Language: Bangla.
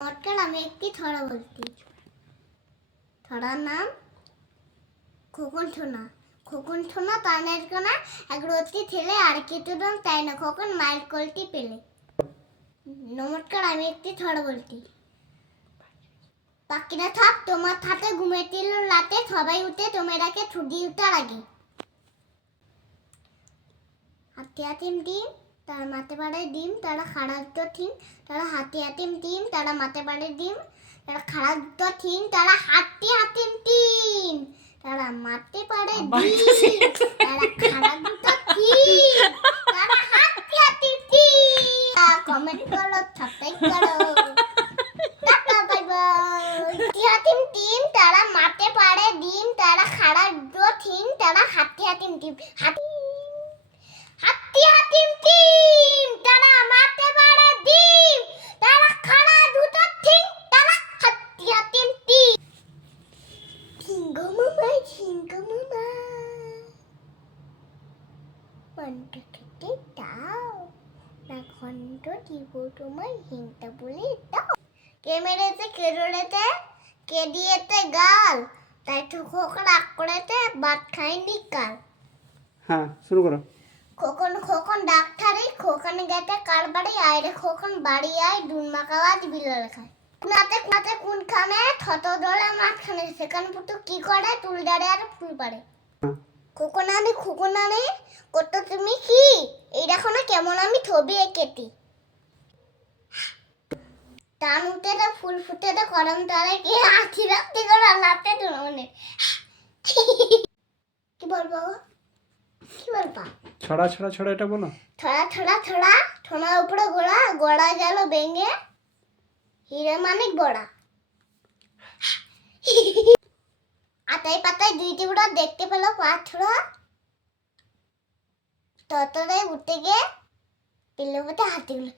নমস্কার, আমি একটি ছড়া বলছি। ছড়ার নাম খোকন সোনা। খোকন সোনা কানের কোনা, এক রতি ছেলে আর কিছু দাম তাই না, খোকন মায়ের কোলটি পেলে। নমস্কার, আমি একটি ছড়া বলছি। পাখিরা থাক তোমার হাতে ঘুমেছিল রাতে, সবাই উঠে তোমাকে ছুটি উঠার আগে। হাতে হাতিম ডিম, তারা মাতে পাড়ে ডিম, তারা খাড়া দুটো ঠিক, তারা হাতে হাতিম ডিম, তারা মাতে পাড়ে ডিম, তারা খাড়া দুটো ঠিক, তারা হাতে হাতিম ডিম, তারা মাতে পাড়ে ডিম, তারা খাড়া দুটো ঠিক, তারা হাতে হাতিম ডিম। কমেন্ট করো, সাবস্ক্রাইব করো, টাটা বাই বাই। হাতে হাতিম ডিম, তারা মাতে পাড়ে ডিম, তারা খাড়া দুটো ঠিক, তারা হাতে হাতিম ডিম। হাতি হাতিম টিম, তারা মাতে পারে ডিম, তারা খাড়া দুটো ঠিক, তারা হাতি হাতিম টিম। সিংহ মামা, মনটা খেতে দাও না, খন্ড দিব তোমায় হিংটা বলে দাও। কে মেরেছে, কে রড়েছে, কে দিয়েছে গাল, তাই তো খোকন রাগ করেছে, ভাত খায়নি কাল। হ্যাঁ, শুরু করো। খোকন খোকন ডাক্তারি, খোকন গেছে কার বাড়ি, আয়রে খোকন বাড়ি আয়, ডুন মাখাওয়াজ বিড়াল খায়। নাতে নাতে কোনখানে থত দলে মাঝখানে, সেখানে পুটু কি করে, তুল দাঁড়ে আর ফুল পারে। খোকন আনে কত তুমি কি, এই দেখো না কেমন আমি ছবি এঁকেছি। টান উঠে তো ফুল ফুটে তো করম তালে কি আছি রাখতে করে লাতে ধরনে। কি বলবো, কি বলবা? ছড়া ছড়া ছড়া এটা বলো। ছড়া ছড়া ছড়া, ঠোনার উপরে গোড়া, গোড়া গেল বেঙ্গে, হিরে মানিক বড়া। আতাই পাতায় দুই টুকরা, দেখতে পেল পাথরা, ততটাই উঠে গিয়ে পিল্লুপতে হাতিগুলো।